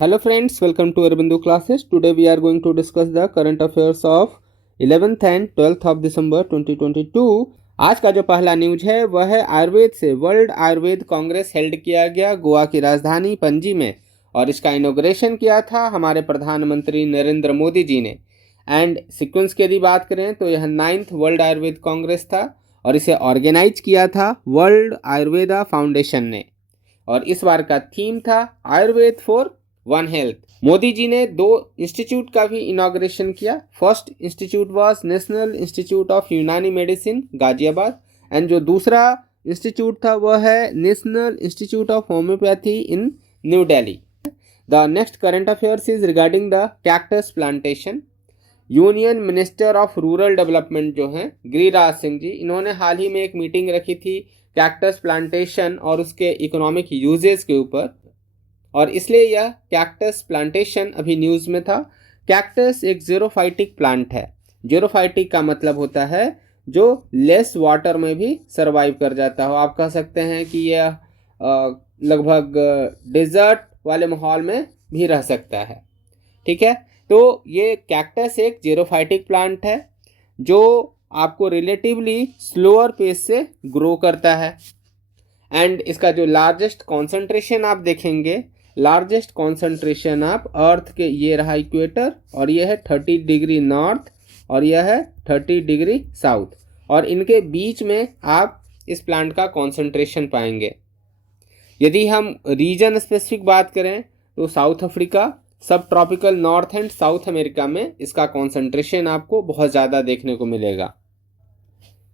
Hello friends, welcome to Aurobindo classes. Today we are going to discuss the current affairs of 11th and 12th of December 2022. आज का जो पहला news है वह है आयुर्वेद से। वर्ल्ड आयुर्वेद कांग्रेस हेल्ड किया गया गोवा की राजधानी पणजी में और इसका इनॉग्रेशन किया था हमारे प्रधानमंत्री नरेंद्र मोदी जी ने। एंड सीक्वेंस की यदि बात करें तो यह 9th वर्ल्ड आयुर्वेद कांग्रेस था और इसे ऑर्गेनाइज किया था वर्ल्ड आयुर्वेदा फाउंडेशन ने और इस बार का थीम था Ayurveda for one health. Modi ji ने दो इंस्टीट्यूट का भी इनॉग्रेशन किया। First institute was national institute of Unani medicine Ghaziabad and जो दूसरा इंस्टीट्यूट था वह है national institute of homeopathy in new Delhi. The next current affairs is regarding the cactus plantation. Union minister of rural development जो हैं गिरिराज सिंह जी, इन्होंने हाल ही में एक मीटिंग रखी थी कैक्टस प्लांटेशन और उसके इकोनॉमिक यूजेस के ऊपर और इसलिए यह कैक्टस प्लांटेशन अभी न्यूज़ में था। कैक्टस एक ज़ीरोफाइटिक प्लांट है। ज़ीरोफाइटिक का मतलब होता है जो लेस वाटर में भी सरवाइव कर जाता हो। आप कह सकते हैं कि यह लगभग डेजर्ट वाले माहौल में भी रह सकता है। ठीक है, तो ये कैक्टस एक ज़ीरोफाइटिक प्लांट है जो आपको रिलेटिवली स्लोअर पेस से ग्रो करता है एंड इसका जो लार्जेस्ट कॉन्सेंट्रेशन आप देखेंगे, लार्जेस्ट कॉन्सेंट्रेशन आप अर्थ के, ये रहा इक्वेटर और यह है 30 डिग्री नॉर्थ और यह है 30 डिग्री साउथ और इनके बीच में आप इस प्लांट का कॉन्सेंट्रेशन पाएंगे। यदि हम रीजन स्पेसिफिक बात करें तो साउथ अफ्रीका, सब tropical north and south America में इसका कॉन्सेंट्रेशन आपको बहुत ज़्यादा देखने को मिलेगा।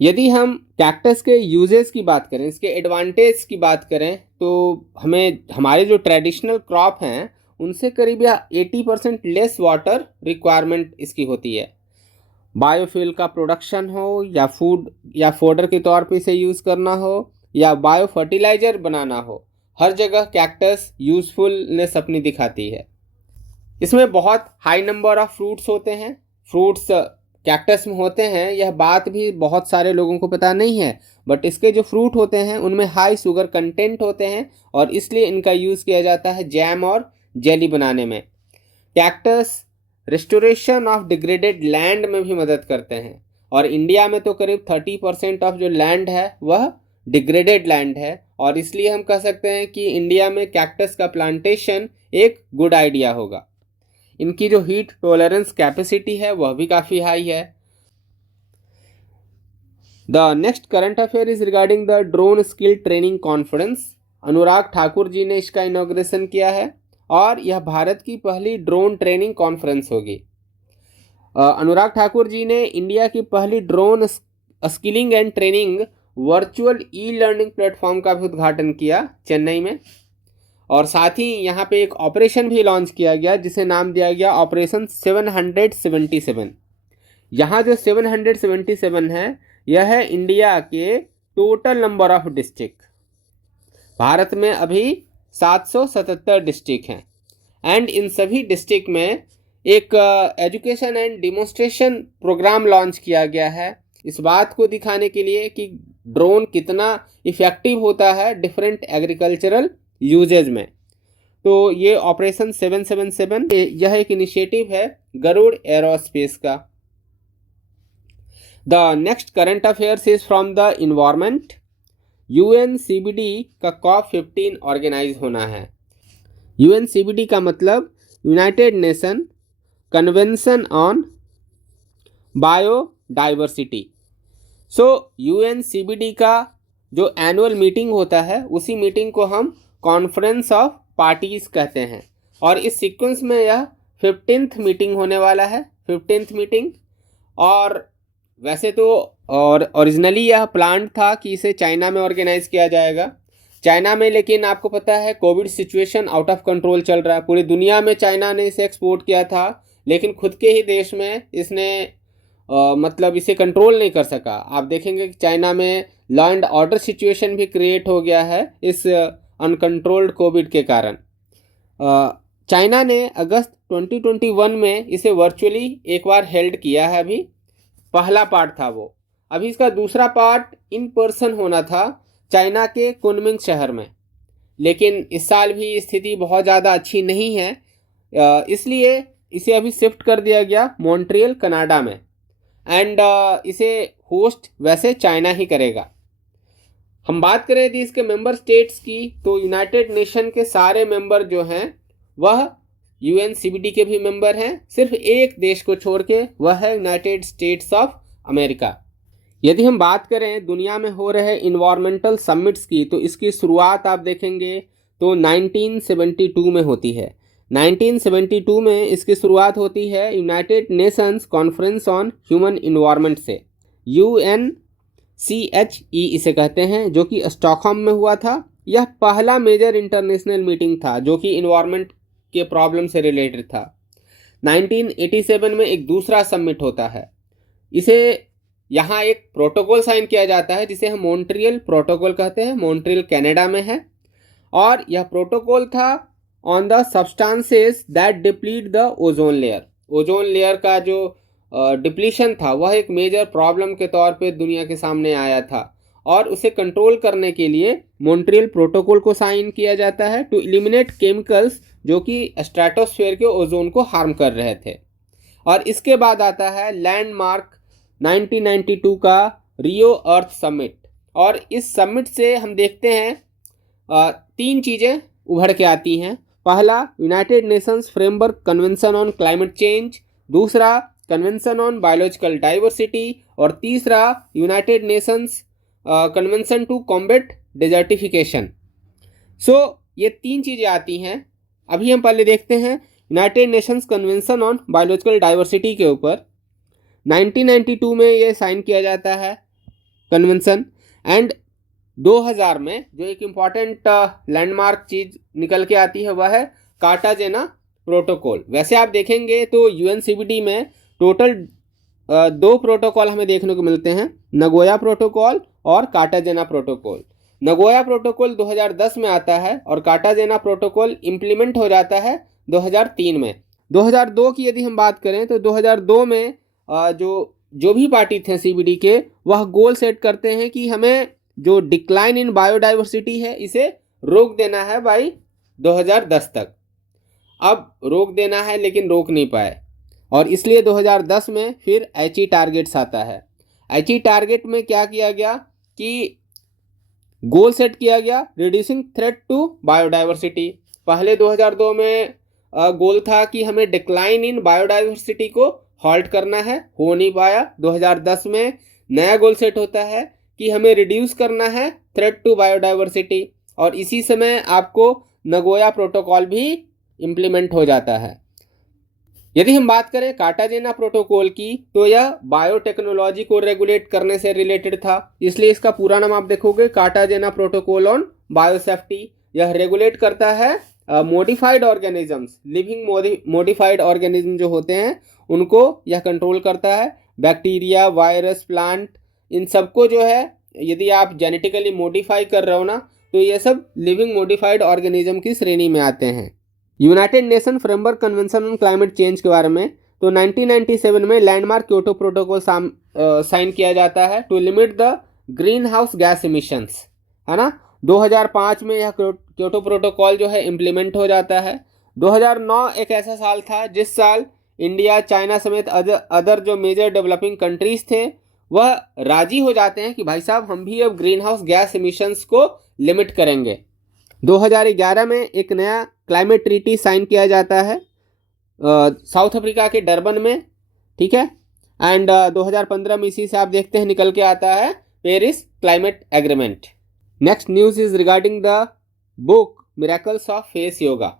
यदि हम कैक्टस के यूजेस की बात करें, इसके एडवांटेज की बात करें तो हमें हमारे जो ट्रेडिशनल क्रॉप हैं उनसे करीब 80% लेस वाटर रिक्वायरमेंट इसकी होती है। बायोफ्यूल का प्रोडक्शन हो या फूड या फोडर के तौर पे इसे यूज़ करना हो या बायो फर्टिलाइज़र बनाना हो, हर जगह कैक्टस यूज़फुलनेस अपनी दिखाती है। इसमें बहुत हाई नंबर ऑफ फ्रूट्स होते हैं। फ्रूट्स कैक्टस में होते हैं, यह बात भी बहुत सारे लोगों को पता नहीं है, बट इसके जो फ्रूट होते हैं उनमें हाई शुगर कंटेंट होते हैं और इसलिए इनका यूज़ किया जाता है जैम और जेली बनाने में। Cactus restoration of degraded land में भी मदद करते हैं और इंडिया में तो करीब 30% ऑफ जो लैंड है वह डिग्रेडेड लैंड है और इसलिए हम कह सकते हैं कि इंडिया में कैक्टस का प्लांटेशन एक गुड आइडिया होगा। इनकी जो हीट टॉलरेंस कैपेसिटी है वह भी काफ़ी हाई है। The next current affair is regarding the drone skill training conference. Anurag Thakur ji ने इसका इनॉग्रेशन किया है और यह भारत की पहली ड्रोन ट्रेनिंग कॉन्फ्रेंस होगी। अनुराग ठाकुर जी ने इंडिया की पहली drone skilling and training virtual e learning platform का भी उद्घाटन किया चेन्नई में और साथ ही यहाँ पे एक ऑपरेशन भी लॉन्च किया गया जिसे नाम दिया गया ऑपरेशन 777। यहाँ जो 777 है यह है इंडिया के total number of district. Bharat में अभी 777 डिस्ट्रिक्ट हैं एंड इन सभी डिस्ट्रिक्ट में एक education and demonstration programme launch किया गया है इस बात को दिखाने के लिए कि ड्रोन कितना इफ़ेक्टिव होता है डिफरेंट एग्रीकल्चरल यूजेज में। तो ये ऑपरेशन 777 यह एक इनिशिएटिव है गरुड़ एरोस्पेस का। The next current affairs is from the environment. UNCBD का COP15 ऑर्गेनाइज होना है। UNCBD का मतलब United nation convention on biodiversity. So UNCBD का जो एनुअल मीटिंग होता है उसी मीटिंग को हम कॉन्फ्रेंस ऑफ पार्टीज कहते हैं और इस सीक्वेंस में यह 15th मीटिंग होने वाला है, 15th मीटिंग। और वैसे तो और ओरिजिनली यह प्लान था कि इसे चाइना में ऑर्गेनाइज किया जाएगा, चाइना में, लेकिन आपको पता है Covid situation out of control चल रहा है। पूरी दुनिया में चाइना ने इसे एक्सपोर्ट किया था लेकिन खुद के ही देश में इसने मतलब इसे कंट्रोल नहीं कर सका। आप देखेंगे कि चाइना में लॉ एंड ऑर्डर सिचुएशन भी क्रिएट हो गया है इस अनकंट्रोल्ड कोविड के कारण। चाइना ने अगस्त 2021 में इसे वर्चुअली एक बार हेल्ड किया है। अभी पहला पार्ट था वो, अभी इसका दूसरा पार्ट इन पर्सन होना था चाइना के कुनमिंग शहर में, लेकिन इस साल भी स्थिति बहुत ज़्यादा अच्छी नहीं है इसलिए इसे अभी शिफ्ट कर दिया गया मॉन्ट्रियल कनाडा में। एंड इसे होस्ट वैसे चाइना ही करेगा। हम बात करें यदि इसके मेंबर स्टेट्स की, तो यूनाइटेड नेशन के सारे मेंबर जो हैं वह यूएनसीबीडी के भी मेंबर हैं, सिर्फ एक देश को छोड़ के, वह है यूनाइटेड स्टेट्स ऑफ अमेरिका। यदि हम बात करें दुनिया में हो रहे इन्वायरमेंटल समिट्स की, तो इसकी शुरुआत आप देखेंगे तो 1972 में होती है। 1972 में इसकी शुरुआत होती है United Nations conference on human environment से, UNCHE इसे कहते हैं, जो कि स्टॉकहोम में हुआ था। यह पहला मेजर इंटरनेशनल मीटिंग था जो कि इन्वायरमेंट के प्रॉब्लम से रिलेटेड था। 1987 में एक दूसरा समिट होता है। इसे यहाँ एक प्रोटोकॉल साइन किया जाता है जिसे हम मॉन्ट्रियल प्रोटोकॉल कहते हैं। मॉन्ट्रियल कनाडा में है और यह प्रोटोकॉल था on the substances that deplete the ozone layer. Ozone layer का जो डिप्लीशन था वह एक मेजर प्रॉब्लम के तौर पे दुनिया के सामने आया था और उसे कंट्रोल करने के लिए मॉन्ट्रियल प्रोटोकॉल को साइन किया जाता है टू एलिमिनेट केमिकल्स जो कि स्ट्रेटोस्फेयर के ओजोन को हार्म कर रहे थे। और इसके बाद आता है लैंडमार्क 1992 का रियो अर्थ समिट। और इस समिट से हम देखते हैं तीन चीज़ें उभर के आती हैं। पहला, United Nations framework convention on climate change, दूसरा कन्वेंशन ऑन बायोलॉजिकल डाइवर्सिटी, और तीसरा United Nations convention to combat desertification. So ये तीन चीज़ें आती हैं। अभी हम पहले देखते हैं United Nations convention on biological diversity के ऊपर। 1992 में ये साइन किया जाता है कन्वेंशन, एंड 2000 में जो एक इम्पॉर्टेंट लैंडमार्क चीज़ निकल के आती है वह है कार्टाजेना प्रोटोकॉल। वैसे आप देखेंगे तो यूएनसीबीडी में टोटल 2 प्रोटोकॉल हमें देखने को मिलते हैं, नगोया प्रोटोकॉल और कार्टाजेना प्रोटोकॉल। नगोया प्रोटोकॉल 2010 में आता है और कार्टाजेना प्रोटोकॉल इम्प्लीमेंट हो जाता है 2003 में। 2002 की यदि हम बात करें तो 2002 में जो भी पार्टी थे सीबीडी के, वह गोल सेट करते हैं कि हमें जो डिक्लाइन इन बायोडाइवर्सिटी है इसे रोक देना है बाई 2010 तक। अब रोक देना है लेकिन रोक नहीं पाए और इसलिए 2010 में फिर एचई टारगेट्स आता है। एचई टारगेट में क्या किया गया कि गोल सेट किया गया रिड्यूसिंग थ्रेट टू बायोडाइवर्सिटी। पहले 2002 में गोल था कि हमें डिक्लाइन इन बायोडाइवर्सिटी को हॉल्ट करना है, हो नहीं पाया। 2010 में नया गोल सेट होता है कि हमें रिड्यूस करना है थ्रेट टू बायोडाइवर्सिटी, और इसी समय आपको नगोया प्रोटोकॉल भी इम्प्लीमेंट हो जाता है। यदि हम बात करें कार्टाजेना प्रोटोकॉल की, तो यह बायोटेक्नोलॉजी को रेगुलेट करने से रिलेटेड था, इसलिए इसका पूरा नाम आप देखोगे कार्टाजेना प्रोटोकॉल ऑन बायोसेफ्टी। यह रेगुलेट करता है modified organisms, living modified organism जो होते हैं उनको यह कंट्रोल करता है। बैक्टीरिया, वायरस, प्लांट, इन सबको जो है यदि आप जेनेटिकली मॉडिफाई कर रहे हो ना, तो ये सब लिविंग मॉडिफाइड ऑर्गेनिज्म की श्रेणी में आते हैं। United nation framework convention on climate change के बारे में, तो 1997 में लैंडमार्क क्योटो प्रोटोकॉल साइन किया जाता है to limit the greenhouse gas emissions, है ना। 2005 में यह क्योटो प्रोटोकॉल जो है इम्प्लीमेंट हो जाता है। 2009 एक ऐसा साल था जिस साल इंडिया, चाइना समेत अदर जो मेजर डेवलपिंग कंट्रीज थे वह राजी हो जाते हैं कि भाई साहब हम भी अब ग्रीन हाउस गैस इमिशंस को लिमिट करेंगे। 2011 में एक नया क्लाइमेट ट्रीटी साइन किया जाता है साउथ अफ्रीका के डरबन में, ठीक है। एंड 2015 में इसी से आप देखते हैं निकल के आता है Paris climate agreement. Next news is regarding the book miracles of face yoga.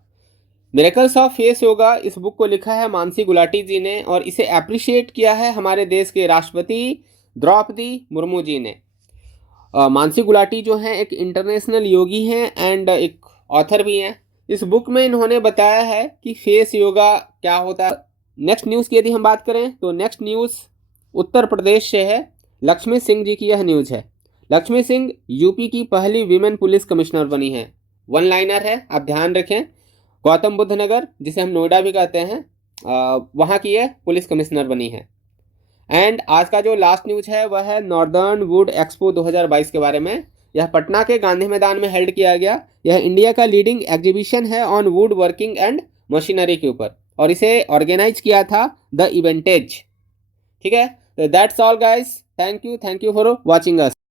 Miracles of face yoga, इस बुक को लिखा है मानसी गुलाटी जी ने और इसे अप्रिशिएट किया है हमारे देश के राष्ट्रपति द्रौपदी मुर्मू जी ने। मानसी गुलाटी जो हैं एक इंटरनेशनल योगी हैं एंड एक ऑथर भी हैं। इस बुक में इन्होंने बताया है कि फेस योगा क्या होता है। नेक्स्ट न्यूज़ की यदि हम बात करें तो नेक्स्ट न्यूज़ उत्तर प्रदेश से है। लक्ष्मी सिंह जी की यह न्यूज़ है। लक्ष्मी सिंह यूपी की पहली वीमेन पुलिस कमिश्नर बनी हैं। वन लाइनर है, आप ध्यान रखें। गौतम बुद्ध नगर, जिसे हम नोएडा भी कहते हैं, वहाँ की यह पुलिस कमिश्नर बनी है। एंड आज का जो लास्ट न्यूज़ है वह है नॉर्दर्न वुड एक्सपो 2022 के बारे में। यह पटना के गांधी मैदान में हेल्ड किया गया। यह इंडिया का लीडिंग एग्जीबिशन है on would working and machinery के ऊपर, और इसे ऑर्गेनाइज किया था द इवेंटेज। ठीक है, that's all guys, thank you for watching us.